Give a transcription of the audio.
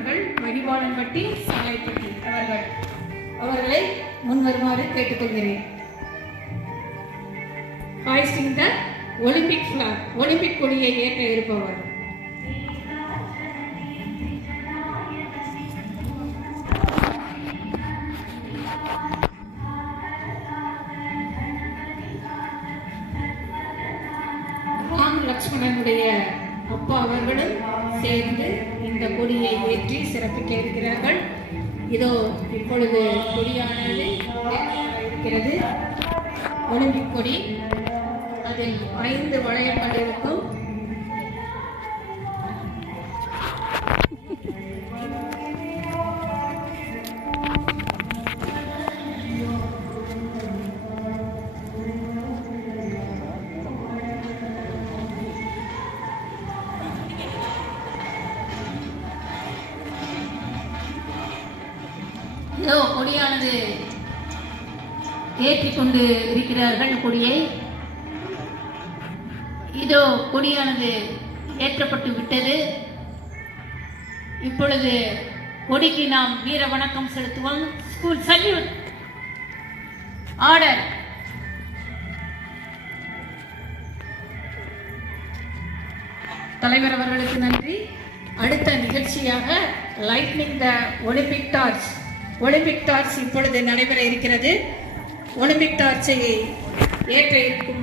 அவர்கள் மதிவாளன்பட்டி சாலைப்பட்டி அவர்களை முன்வருமாறு கேட்டுக்கொள்கிறேன். Hoisting the Olympic flag, Olympic கொடியை ஏற்ற இருப்பவர். ராம் லட்சுமணனுடைய அப்பா அவர்களும் சேர்ந்து இந்த கொடியை ஏற்றி சிறப்பிக்க இருக்கிறார்கள். இதோ இப்பொழுது கொடியானது இருக்கிறது. ஒலிம்பிக் கொடி, அதில் 5 வளையங்கள் இருக்கும். இதோ கொடியானது ஏற்றிக்கொண்டு இருக்கிறார்கள் கொடியை. இதோ கொடியானது ஏற்றப்பட்டு விட்டது. இப்பொழுது கொடிக்கு நாம் வீர வணக்கம் செலுத்துவோம். School salute, order. தலைவர் அவர்களுக்கு நன்றி. அடுத்த நிகழ்ச்சியாக lightning the Olympic torch, Olympic torch இப்பொழுது நடைபெற இருக்கிறது. ஒலிம்பிக் டார்ச்சை ஏற்ற இருக்கும்